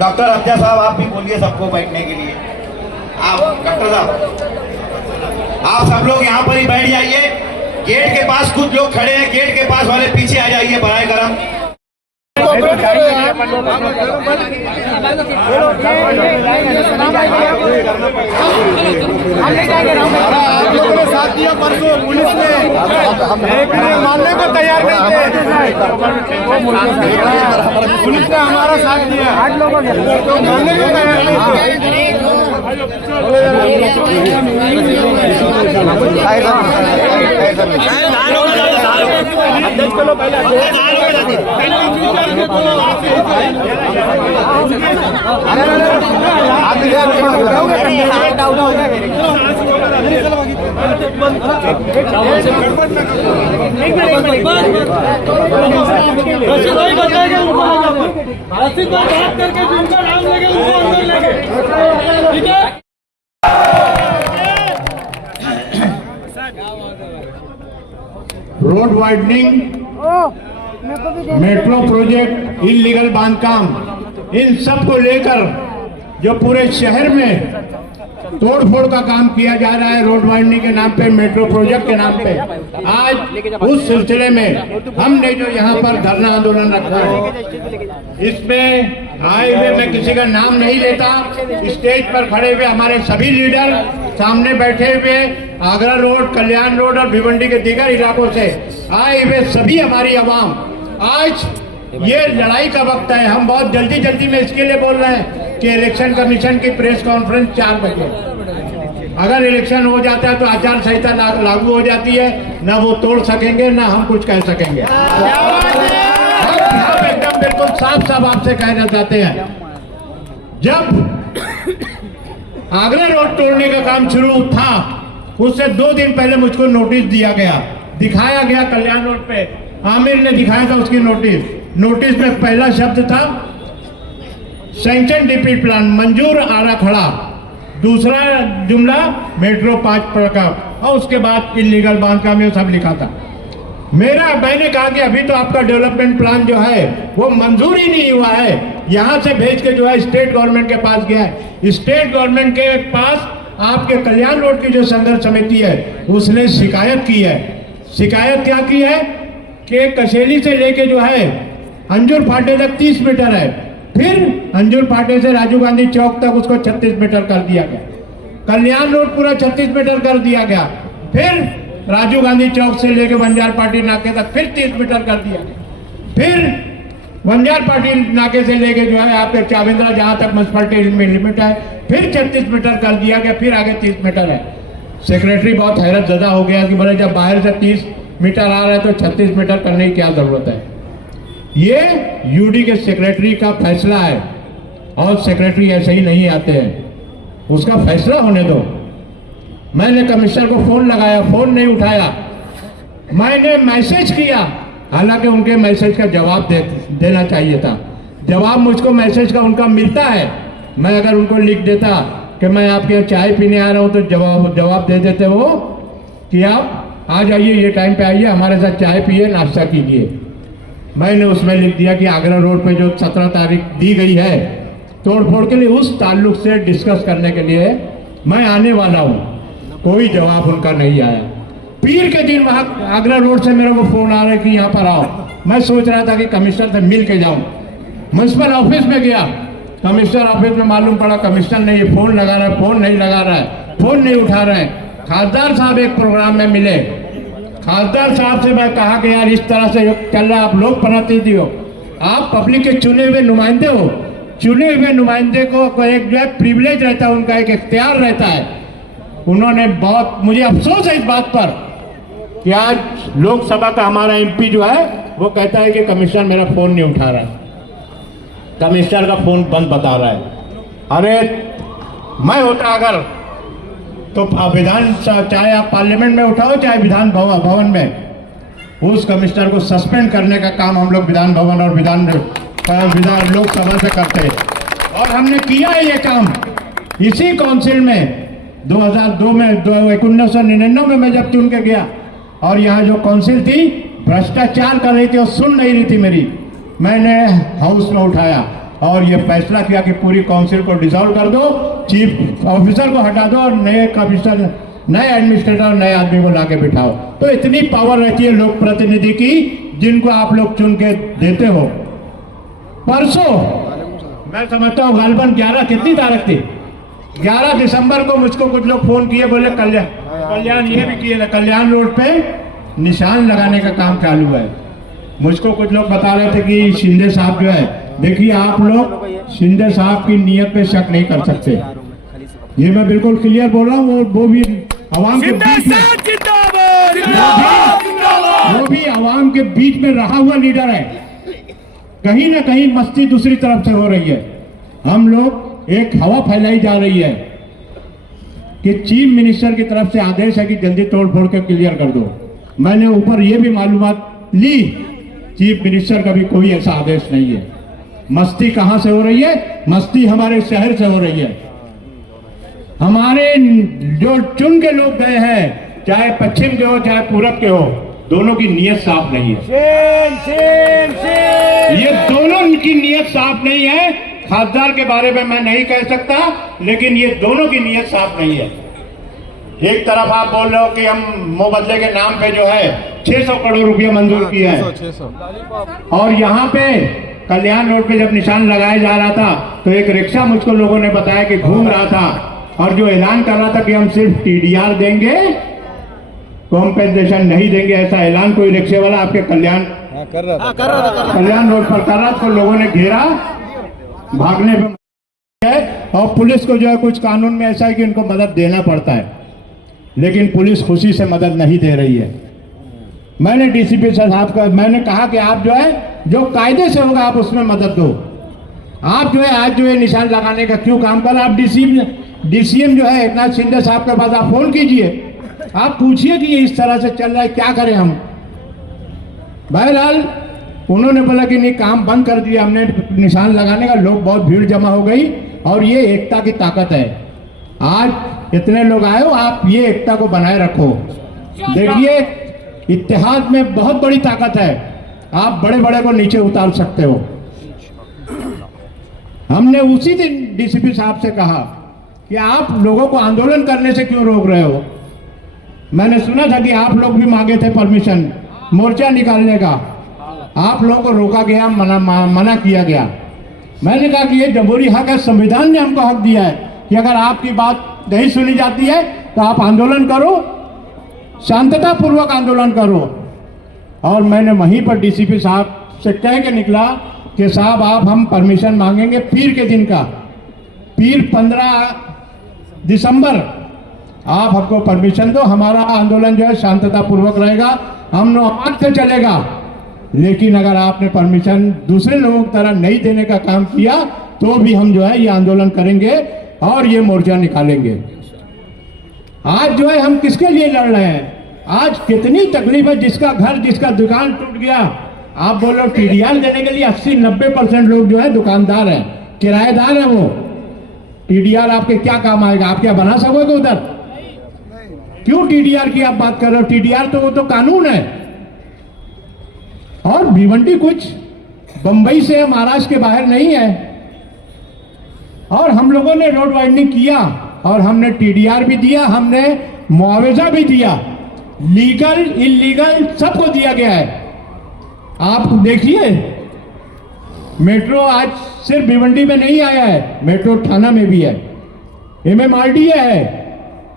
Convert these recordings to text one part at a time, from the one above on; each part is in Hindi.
डॉक्टर हत्या साहब आप भी बोलिए सबको बैठने के लिए। आप डॉक्टर साहब आप सब लोग यहाँ पर ही बैठ जाइए। गेट के पास कुछ लोग खड़े हैं, गेट के पास वाले पीछे आ जाइए, बराए करम। आप लोगों ने साथ दिया परसों पुलिस ने, मानने को तैयार नहीं थे। पुलिस ने हमारा साथ दिया, 8 लोगों ने तो मानने को तैयार नहीं थे। Road widening, metro project, illegal बांधकाम, इन सब को लेकर जो पूरे शहर में तोड़फोड़ का काम किया जा रहा है रोड वाइडनिंग के नाम पे, मेट्रो प्रोजेक्ट के नाम पे, आज उस सिलसिले में हमने जो यहाँ पर धरना आंदोलन रखा है, इसमें आए हुए मैं किसी का नाम नहीं लेता, स्टेज पर खड़े हुए हमारे सभी लीडर, सामने बैठे हुए आगरा रोड, कल्याण रोड और भिवंडी के दीगर इलाकों से आए हुए सभी हमारी आवाम, आज ये लड़ाई का वक्त है। हम बहुत जल्दी जल्दी में इसके लिए बोल रहे हैं कि इलेक्शन कमीशन की प्रेस कॉन्फ्रेंस 4 बजे, अगर इलेक्शन हो जाता है तो आचार संहिता लागू हो जाती है, ना वो तोड़ सकेंगे ना हम कुछ कह सकेंगे। हम एकदम बिल्कुल साफ साफ आपसे कहना चाहते हैं, जब आगरा रोड तोड़ने का काम शुरू था उससे 2 दिन पहले मुझको नोटिस दिया गया, दिखाया गया कल्याण रोड पे, आमिर ने दिखाया था उसकी नोटिस में पहला शब्द था सैंक्शन डीपी प्लान, मंजूर आराखड़ा, दूसरा जुमला मेट्रो 5 प्रकार, और उसके बाद इलीगल बांधकाम ये सब लिखा था। मैंने कहा कि अभी तो आपका डेवलपमेंट प्लान जो है वो मंजूर ही नहीं हुआ है, यहाँ से भेज के जो है स्टेट गवर्नमेंट के पास गया है, स्टेट गवर्नमेंट के पास आपके कल्याण रोड की जो संघर्ष समिति है उसने शिकायत की है। शिकायत क्या की है कि कसेली से लेके जो है अंजुर फाटे तक 30 मीटर है, फिर अंजुर फाटे से राजीव गांधी चौक तक उसको 36 मीटर कर दिया गया, कल्याण रोड पूरा 36 मीटर कर दिया गया, फिर राजीव गांधी चौक से लेके बंजार पार्टी नाके तक फिर 30 मीटर कर दिया गया, फिर बंजार पार्टी नाके से लेके जो है आपके चाविंद्रा जहां तक म्यूनसिपलिटी लिमिट है फिर 36 मीटर कर दिया गया, फिर आगे 30 मीटर है। सेक्रेटरी बहुत हैरत ज़दा हो गया कि बोले जब बाहर से 30 मीटर आ रहा है तो 36 मीटर करने की क्या जरूरत है। ये यूडी के सेक्रेटरी का फैसला है और सेक्रेटरी ऐसे ही नहीं आते हैं, उसका फैसला होने दो। मैंने कमिश्नर को फोन लगाया, फोन नहीं उठाया, मैंने मैसेज किया, हालांकि उनके मैसेज का जवाब देना चाहिए था। जवाब मुझको मैसेज का उनका मिलता है, मैं अगर उनको लिख देता कि मैं आपके यहाँ चाय पीने आ रहा हूँ तो जवाब दे देते वो कि आप आ जाइए, ये टाइम पे आइए, हमारे साथ चाय पिए, नाश्ता कीजिए। मैंने उसमें लिख दिया कि आगरा रोड पे जो 17 तारीख दी गई है तोड़फोड़ के लिए, उस ताल्लुक से डिस्कस करने के लिए मैं आने वाला हूँ। कोई जवाब उनका नहीं आया। पीर के दिन वहाँ आगरा रोड से मेरे को फोन आ रहा है कि यहाँ पर आओ। मैं सोच रहा था कि कमिश्नर से मिल के जाऊँ। म्यूनसिपल ऑफिस में गया, कमिश्नर ऑफिस में मालूम पड़ा कमिश्नर नहीं फोन लगा रहा है, फोन नहीं लगा रहा है, फोन नहीं उठा रहे हैं। खासदार साहब एक प्रोग्राम में मिले, खासदार साहब से मैं कहा कि यार इस तरह से चल रहा है, आप लोग प्रतिनिधि हो, आप पब्लिक के चुने हुए नुमाइंदे हो, चुने हुए नुमाइंदे को एक जो है प्रिविलेज रहता है, उनका एक इख्तियार रहता है। उन्होंने बहुत, मुझे अफसोस है इस बात पर कि आज लोकसभा का हमारा एमपी जो है वो कहता है कि कमिश्नर मेरा फोन नहीं उठा रहा है, कमिश्नर का फोन बंद बता रहा है। अरे मैं होता अगर तो विधान, चाहे आप पार्लियामेंट में उठाओ चाहे विधान भवन में, उस कमिश्नर को सस्पेंड करने का काम हम लोग विधान भवन और विधान लोकसभा से करते हैं। और हमने किया है ये काम इसी काउंसिल में 2002 में 1999 में जब चुन के गया, और यहाँ जो काउंसिल थी भ्रष्टाचार कर रही थी और सुन नहीं रही थी मेरी, मैंने हाउस में उठाया, और ये फैसला किया कि पूरी काउंसिल को डिसॉल्व कर दो, चीफ ऑफिसर को हटा दो और नए कमिश्नर, नए एडमिनिस्ट्रेटर, नए आदमी को लाके बिठाओ। तो इतनी पावर रहती है लोक प्रतिनिधि की, जिनको आप लोग चुन के देते हो। परसों मैं समझता हूँ गालबन 11 कितनी तारीख थी, 11 दिसंबर को मुझको कुछ लोग फोन किए, बोले कल्याण ये भी किए, कल्याण रोड पे निशान लगाने का काम चालू है। मुझको कुछ लोग बता रहे थे कि शिंदे साहब जो है, देखिए आप लोग शिंदे साहब की नीयत पे शक नहीं कर सकते, ये मैं बिल्कुल क्लियर बोल रहा हूँ। वो भी आवाम के बीच में, वो भी आवाम के बीच में रहा हुआ लीडर है। कहीं ना कहीं मस्ती दूसरी तरफ से हो रही है। हम लोग एक हवा फैलाई जा रही है कि चीफ मिनिस्टर की तरफ से आदेश है कि जल्दी तोड़ फोड़ के क्लियर कर दो। मैंने ऊपर ये भी मालूमात ली, चीफ मिनिस्टर का भी कोई ऐसा आदेश नहीं है। मस्ती कहां से हो रही है? मस्ती हमारे शहर से हो रही है। हमारे जो चुन के लोग गए हैं, चाहे पश्चिम के हो चाहे पूरब के हो, दोनों की नीयत साफ नहीं है। ये दोनों की नीयत साफ नहीं है। खासदार के बारे में मैं नहीं कह सकता, लेकिन ये दोनों की नीयत साफ नहीं है। एक तरफ आप बोल रहे हो कि हम मुबदले के नाम पे जो है 600 करोड़ रुपया मंजूर किया है, और यहाँ पे कल्याण रोड पे जब निशान लगाया जा रहा था तो एक रिक्शा मुझको लोगों ने बताया कि घूम रहा था, और जो ऐलान कर रहा था कि हम सिर्फ TDR देंगे, कॉम्पेंसेशन नहीं देंगे, ऐसा ऐलान कोई रिक्शे वाला आपके कल्याण कल्याण रोड पर कर रहा था। तो लोगों ने घेरा, भागने पे है, और पुलिस को जो है कुछ कानून में ऐसा है कि उनको मदद देना पड़ता है, लेकिन पुलिस खुशी से मदद नहीं दे रही है। मैंने DCP साहब का मैंने कहा कि आप जो है जो कायदे से होगा आप उसमें मदद दो। आप जो है आज जो है निशान लगाने का क्यों काम कर, आप DCM जो है एकनाथ शिंदे साहब के पास आप फोन कीजिए, आप पूछिए कि ये इस तरह से चल रहा है, क्या करें हम। बहरहाल उन्होंने बोला कि नहीं, काम बंद कर दिया हमने निशान लगाने का, लोग बहुत भीड़ जमा हो गई, और ये एकता की ताकत है। आज इतने लोग आए हो, आप ये एकता को बनाए रखो। देखिए इत्तेहाद में बहुत बड़ी ताकत है, आप बड़े बड़े को नीचे उतार सकते हो। हमने उसी दिन DCP साहब से कहा कि आप लोगों को आंदोलन करने से क्यों रोक रहे हो। मैंने सुना था कि आप लोग भी मांगे थे परमिशन मोर्चा निकालने का, आप लोगों को रोका गया, मना किया गया। मैंने कहा कि ये जमहूरी हक है, संविधान ने हमको हक दिया है कि अगर आपकी बात नहीं सुनी जाती है तो आप आंदोलन करो, शांतता पूर्वक आंदोलन करो। और मैंने वहीं पर DCP साहब से कह के निकला कि साहब आप हम परमिशन मांगेंगे पीर के दिन का, पीर 15 दिसंबर आप हमको परमिशन दो, हमारा आंदोलन जो है शांतता पूर्वक रहेगा, हम आवाज से चलेगा। लेकिन अगर आपने परमिशन दूसरे लोगों की तरह नहीं देने का काम किया तो भी हम जो है ये आंदोलन करेंगे और ये मोर्चा निकालेंगे। आज जो है हम किसके लिए लड़ रहे हैं? आज कितनी तकलीफ है, जिसका घर जिसका दुकान टूट गया, आप बोलो TDR देने के लिए 80-90% लोग जो है दुकानदार हैं, किराएदार हैं। वो TDR आपके क्या काम आएगा? आप क्या बना सकोगे उधर? क्यों TDR की आप बात कर रहे हो? TDR तो वो तो कानून है। और भिवंडी कुछ बंबई से महाराष्ट्र के बाहर नहीं है, और हम लोगों ने रोड वाइडनिंग किया, और हमने TDR भी दिया, हमने मुआवजा भी दिया, लीगल इलीगल सबको दिया गया है। आप देखिए मेट्रो आज सिर्फ भिवंडी में नहीं आया है, मेट्रो थाना में भी है, MMRDA है,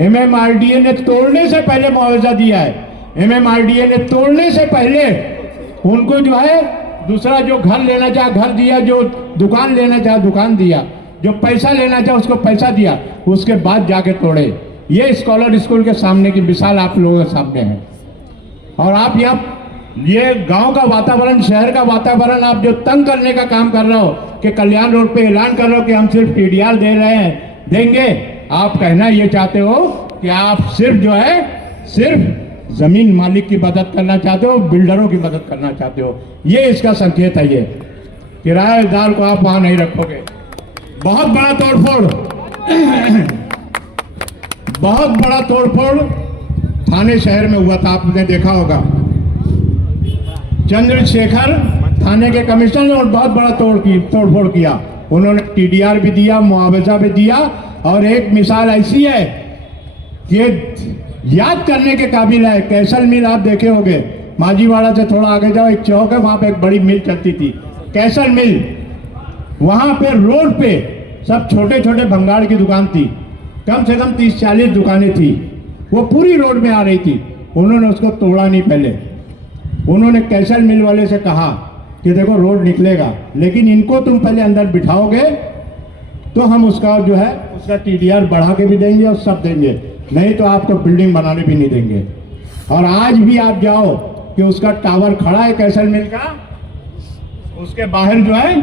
MMRDA ने तोड़ने से पहले मुआवजा दिया है, MMRDA ने तोड़ने से पहले उनको जो है दूसरा जो घर लेना चाहे घर दिया, जो दुकान लेना चाहे दुकान दिया, जो पैसा लेना चाहे उसको पैसा दिया, उसके बाद जाके तोड़े। ये स्कॉलर स्कूल के सामने की मिसाल आप लोगों के सामने है। और आप यहाँ ये गांव का वातावरण, शहर का वातावरण आप जो तंग करने का काम कर रहे हो कि कल्याण रोड पे ऐलान कर रहे हो कि हम सिर्फ TDR दे रहे हैं, देंगे, आप कहना ये चाहते हो कि आप सिर्फ जो है सिर्फ जमीन मालिक की मदद करना चाहते हो, बिल्डरों की मदद करना चाहते हो। ये इसका संकेत है। ये किराएदार को आप वहां नहीं रखोगे। बहुत बड़ा तोड़फोड़ बहुत बड़ा तोड़फोड़ थाने शहर में हुआ था, आपने देखा होगा। चंद्रशेखर थाने के कमिश्नर ने और बहुत बड़ा तोड़फोड़ किया। उन्होंने TDR भी दिया, मुआवजा भी दिया। और एक मिसाल ऐसी है कि याद करने के काबिल है, कैसल मिल आप देखे होंगे, माजीवाड़ा से थोड़ा आगे जाओ, एक चौक है, वहां पे एक बड़ी मिल चलती थी कैसल मिल। वहां पे रोड पे सब छोटे छोटे भंगार की दुकान थी, कम से कम 30-40 दुकानें थी, वो पूरी रोड में आ रही थी। उन्होंने उसको तोड़ा नहीं। पहले उन्होंने कैसल मिल वाले से कहा कि देखो रोड निकलेगा, लेकिन इनको तुम पहले अंदर बिठाओगे तो हम उसका जो है उसका TDR बढ़ा के भी देंगे और सब देंगे, नहीं तो आपको बिल्डिंग बनाने भी नहीं देंगे। और आज भी आप जाओ कि उसका टावर खड़ा है कैसल मिल का, उसके बाहर जो है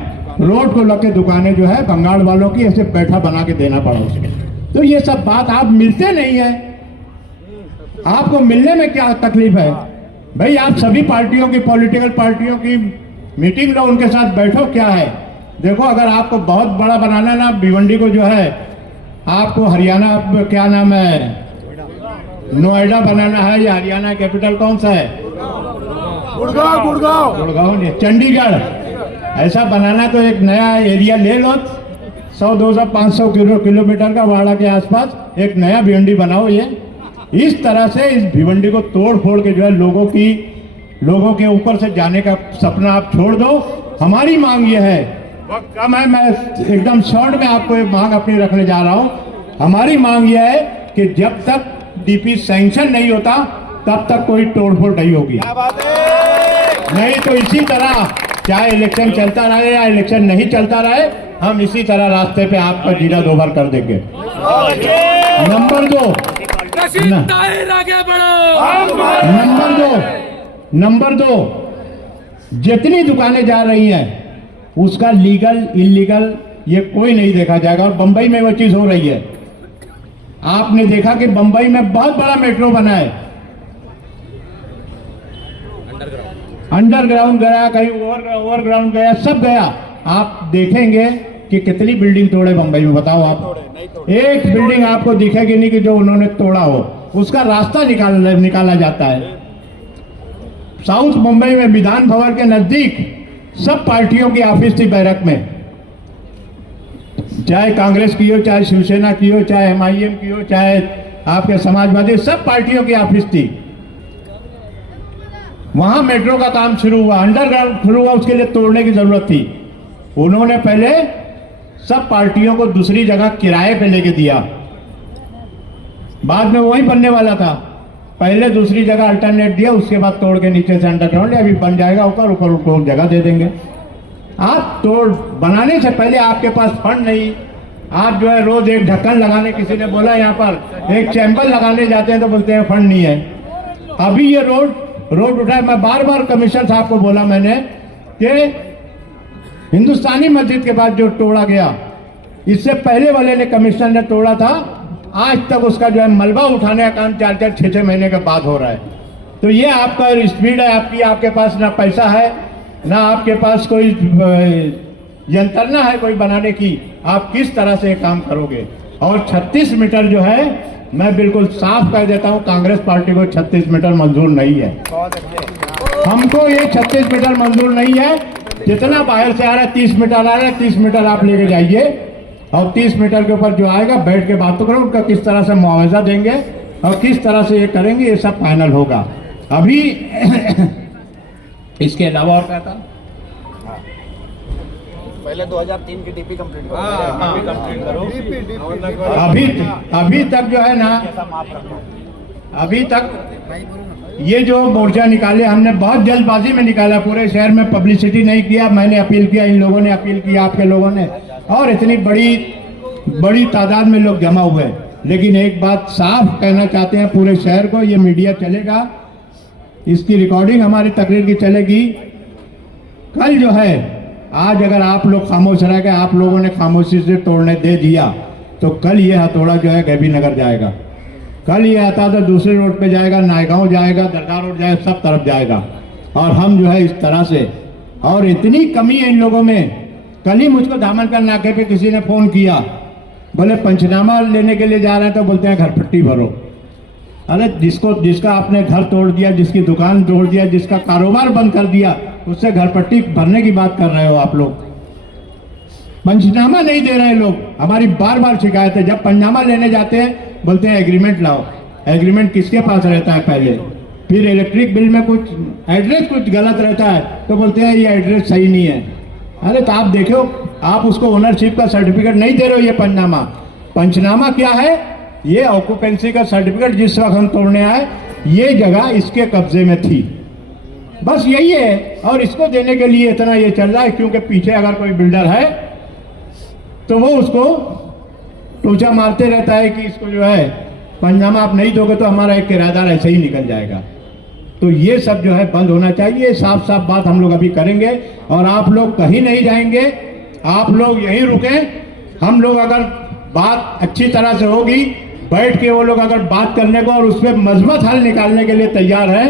रोड को लग के दुकानें जो है बंगाल वालों की ऐसे बैठा बना के देना पड़ा उसके। तो ये सब बात आप मिलते नहीं है, आपको मिलने में क्या तकलीफ है भाई? आप सभी पार्टियों की, पॉलिटिकल पार्टियों की मीटिंग लो, उनके साथ बैठो, क्या है। देखो अगर आपको बहुत बड़ा बनाना ना, भिवंडी को जो है आपको हरियाणा, क्या नाम है, नोएडा बनाना है, या हरियाणा कैपिटल कौन सा है? गुड़गांव नहीं, चंडीगढ़। ऐसा बनाना तो एक नया एरिया ले लो, 100-200-500 किलोमीटर का वाड़ा के आसपास एक नया भिवंडी बनाओ। ये इस तरह से इस भिवंडी को तोड़ फोड़ के जो है लोगों के ऊपर से जाने का सपना आप छोड़ दो। हमारी मांग ये है, वक्त कम है, मैं एकदम शॉर्ट में आपको एक मांग अपनी रखने जा रहा हूं। हमारी मांग यह है कि जब तक DP सैंक्शन नहीं होता तब तक कोई तोड़फोड़ नहीं होगी। नहीं तो इसी तरह चाहे इलेक्शन चलता रहे या इलेक्शन नहीं चलता रहे, हम इसी तरह रास्ते पे आपका जीना दोबार कर देंगे। नंबर दो, जितनी दुकानें जा रही हैं उसका लीगल इलीगल ये कोई नहीं देखा जाएगा। और बंबई में वो चीज हो रही है, आपने देखा कि बंबई में बहुत बड़ा मेट्रो बना है, अंडरग्राउंड गया, कहीं ओवरग्राउंड गया, सब गया। आप देखेंगे कि कितनी बिल्डिंग तोड़े बंबई में, बताओ आप। एक बिल्डिंग आपको दिखेगी नहीं कि जो उन्होंने तोड़ा हो, उसका रास्ता निकाला जाता है। साउथ मुंबई में विधान भवन के नजदीक सब पार्टियों की ऑफिस थी बैरक में, चाहे कांग्रेस की हो, चाहे शिवसेना की हो, चाहे MIM की हो, चाहे आपके समाजवादी, सब पार्टियों की ऑफिस थी। वहां मेट्रो का काम शुरू हुआ, अंडरग्राउंड शुरू हुआ, उसके लिए तोड़ने की जरूरत थी। उन्होंने पहले सब पार्टियों को दूसरी जगह किराए पे लेके दिया, बाद में वही बनने वाला था। पहले दूसरी जगह अल्टरनेट दिया, उसके बाद तोड़ के नीचे से अंडरग्राउंड, अभी बन जाएगा ऊपर ऊपर जगह दे देंगे। आप तोड़ बनाने से पहले आपके पास फंड नहीं, आप जो है रोज एक ढक्कन लगाने, किसी ने बोला यहाँ पर एक चैम्बर लगाने जाते हैं तो बोलते हैं फंड नहीं है। अभी ये रोड उठाए, मैं बार बार कमिश्नर साहब को बोला मैंने कि हिंदुस्तानी मस्जिद के बाद जो तोड़ा गया, इससे पहले वाले ने कमिश्नर ने तोड़ा था, आज तक उसका जो है मलबा उठाने का काम 4-6 महीने के बाद हो रहा है। तो ये आपका स्पीड है आपके पास ना पैसा है, ना आपके पास कोई यंत्रणा है कोई बनाने की, आप किस तरह से काम करोगे। और 36 मीटर जो है, मैं बिल्कुल साफ कह देता हूं, कांग्रेस पार्टी को 36 मीटर मंजूर नहीं है। हमको ये 36 मीटर मंजूर नहीं है। जितना बाहर से आ रहा है 30 मीटर आ रहा है, 30 मीटर आप लेके जाइए, और 30 मीटर के ऊपर जो आएगा बैठ के बात करो, उनका किस तरह से मुआवजा देंगे और किस तरह से ये करेंगे, ये सब फाइनल होगा। अभी इसके अलावा और क्या था, पहले 2003 की DP कंप्लीट करो। अभी तक जो है ना, अभी तक ये जो मोर्चा निकाले हमने बहुत जल्दबाजी में निकाला, पूरे शहर में पब्लिसिटी नहीं किया। मैंने अपील किया, इन लोगों ने अपील किया, आपके लोगों ने, और इतनी बड़ी तादाद में लोग जमा हुए। लेकिन एक बात साफ कहना चाहते हैं पूरे शहर को, ये मीडिया चलेगा, इसकी रिकॉर्डिंग हमारी तकरीर की चलेगी। कल जो है, आज अगर आप लोग खामोश रह गए, आप लोगों ने खामोशी से तोड़ने दे दिया, तो कल ये हथौड़ा जो है गैबी नगर जाएगा, कल ये आता तो दूसरे रोड पे जाएगा, नायगांव जाएगा, दरगाह रोड जाएगा, सब तरफ जाएगा। और हम जो है इस तरह से, और इतनी कमी है इन लोगों में। कल ही मुझको धामनकर नाके पे किसी ने फोन किया, बोले पंचनामा लेने के लिए जा रहे हैं, तो बोलते हैं घर पट्टी भरो। अरे जिसका आपने घर तोड़ दिया, जिसकी दुकान तोड़ दिया, जिसका कारोबार बंद कर दिया, उससे घर पट्टी भरने की बात कर रहे हो आप लोग। पंचनामा नहीं दे रहे लोग। हमारी बार बार शिकायत है, जब पंचनामा लेने जाते हैं बोलते हैं एग्रीमेंट लाओ। एग्रीमेंट किसके पास रहता है पहले? फिर इलेक्ट्रिक बिल में कुछ एड्रेस कुछ गलत रहता है तो बोलते हैं ये एड्रेस सही नहीं है। अरे तो आप देखो, आप उसको ओनरशिप का सर्टिफिकेट नहीं दे रहे हो। ये पंचनामा क्या है? ये ऑक्यूपेंसी का सर्टिफिकेट जिस वक्त हम तोड़ने आए ये जगह इसके कब्जे में थी, बस यही है। और इसको देने के लिए इतना ये चल रहा है क्योंकि पीछे अगर कोई बिल्डर है तो वो उसको टोचा मारते रहता है कि इसको जो है पंचनामा आप नहीं दोगे तो हमारा एक किराएदार ऐसे ही निकल जाएगा। तो ये सब जो है बंद होना चाहिए। साफ साफ बात हम लोग अभी करेंगे और आप लोग कहीं नहीं जाएंगे, आप लोग यहीं रुकें। हम लोग अगर बात अच्छी तरह से होगी, बैठ के वो लोग अगर बात करने को और उस पर मजबूत हल निकालने के लिए तैयार है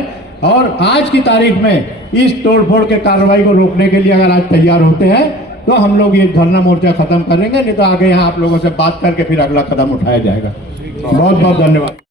और आज की तारीख में इस तोड़फोड़ के कार्रवाई को रोकने के लिए अगर आज तैयार होते हैं तो हम लोग ये धरना मोर्चा खत्म करेंगे, नहीं तो आगे यहाँ आप लोगों से बात करके फिर अगला कदम उठाया जाएगा। बहुत बहुत धन्यवाद।